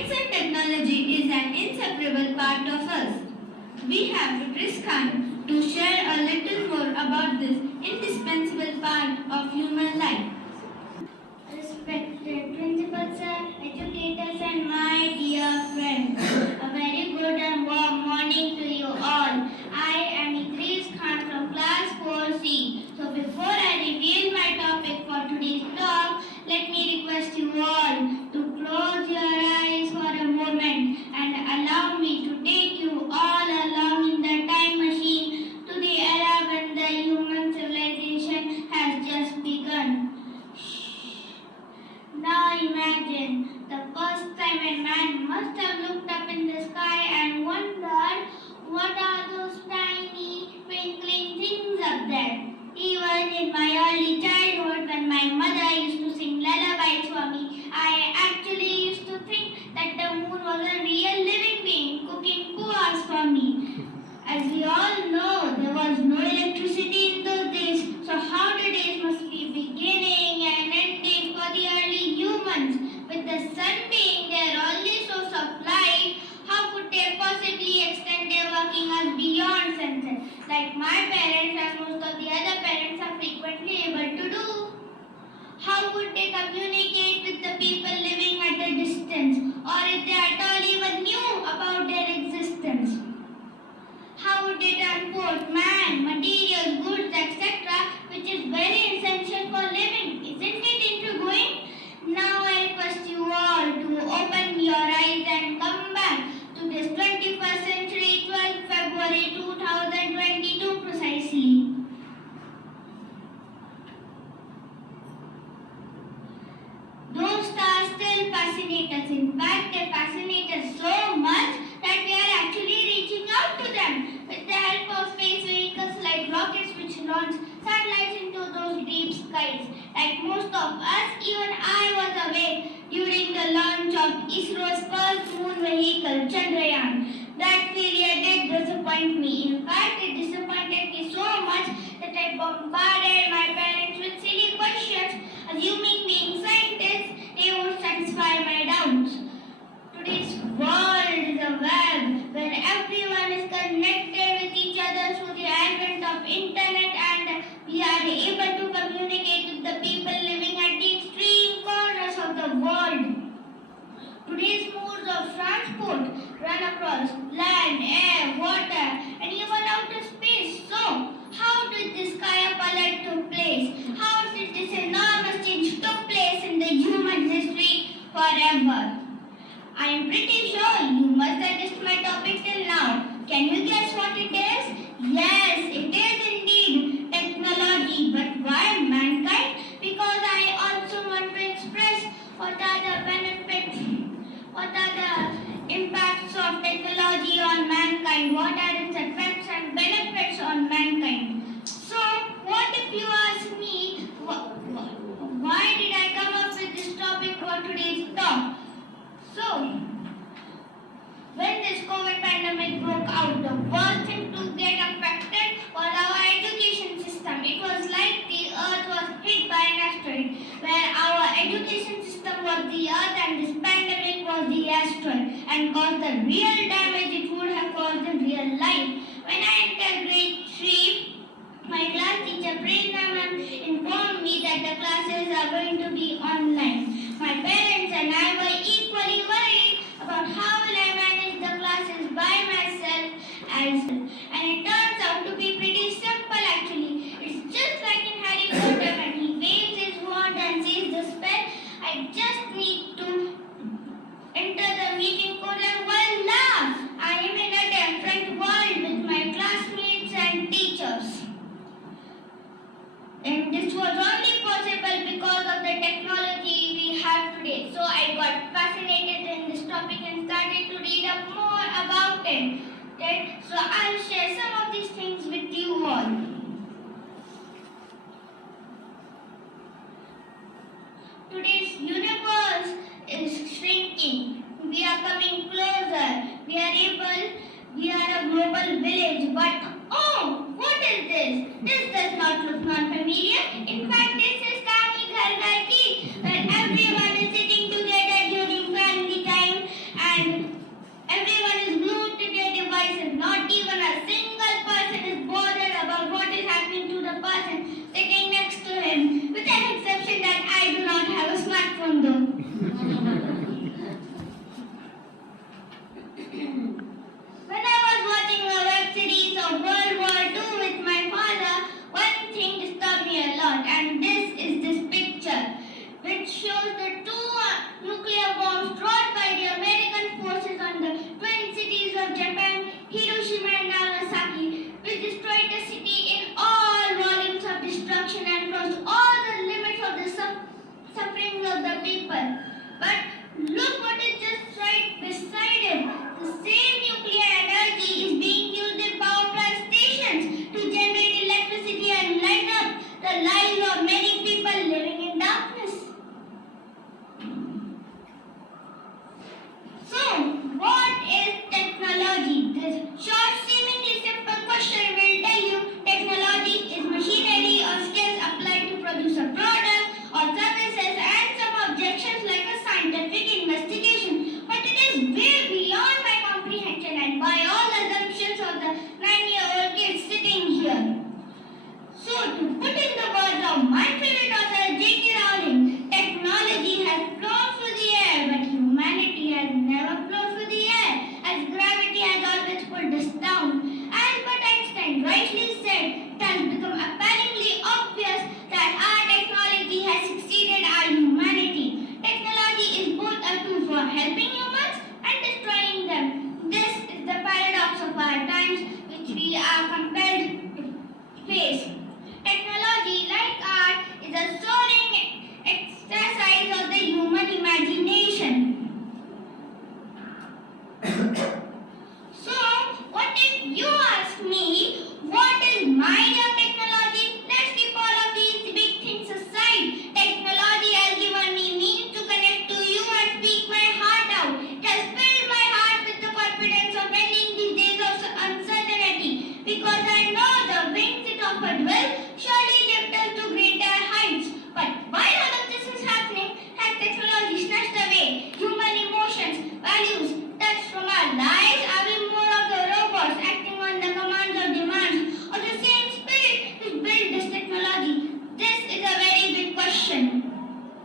Science and technology is an inseparable part of us. We have Idrees to share a little more about this indispensable part of human life. Respected principal sir, educators and my dear friends, a very good and warm morning to you all. I am Idrees from class 4C. So before I reveal my topic for today's talk, let me request you all to close your eyes for a moment and allow me to take you all along in the time machine to the era when the human civilization has just begun. Now imagine the first time a man must have looked up in the sky and wondered, what are those tiny twinkling things up there? Even in my early childhood, when my mother used to sing lullabies for me, I actually used to think that the moon was a real living being cooking puas for me. As we all know, there was no electricity in those days, so how the days must be beginning and ending for the early humans. With the sun being their only source of light, how could they possibly extend their working hours beyond sunset, like my parents and most of the other parents are frequently able to do? How would they communicate with the people living at a distance, or if they at all even knew about their existence? How would they transport man, materials, goods, etc., which is very essential for living? Isn't it intriguing? Now I request you all to open your eyes and come back to this 21st century, 12th February 2022 precisely. Those stars still fascinate us. In fact, they fascinate us so much that we are actually reaching out to them with the help of space vehicles like rockets which launch satellites into those deep skies. Like most of us, even I was awake during the launch of ISRO's first moon vehicle, Chandrayaan. That failure did disappoint me. In fact, it disappointed me so much that I bombarded my parents with silly questions, assuming being scientists, they would satisfy my doubts. Today's world is a web where everyone is connected with each other through the advent of internet, and we are able to communicate with the people living at the extreme corners of the world. Today's modes of transport run across land, air, water, and even outer space. So, how did this Kaya Palat took place? How did this enormous change took place in the human history forever? I am pretty sure you must have guessed my topic till now. Can you guess what it is? Yes, it is indeed technology. But why mankind? Because I also want to express what are the benefits, what are the impacts of technology on mankind, what are its effects and benefits on mankind. So, what if you ask me, why did I come up with this topic for today's talk? So, when this COVID pandemic broke out, the first thing to get affected was our education system. It was like the earth was hit by an asteroid, where our education system was the earth and this pandemic was the asteroid, and caused the real damage it would have caused in real life. When I entered grade 3, my class teacher Prerna ma'am informed me that the classes are going to be online. My parents and I were equally worried about how will I manage the classes by myself, and it turns out to be pretty simple actually. It's just like in Harry Potter when he waves his wand and says the spell. I just need to enter the meeting code and voila! I am in a different world with my classmates and teachers. And this was only possible because of the technology we have today. So I got fascinated in this topic and started to read up more about it. So I'll share some of these things with you all. Today's universe is shrinking. We are coming closer. We are a global village, but oh, what is this? This does not look non-familiar. In fact, this is Kami Ghar Ghar Ki, where everyone is sitting together during family time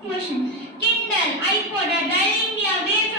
motion. Kindle, iPod are driving me away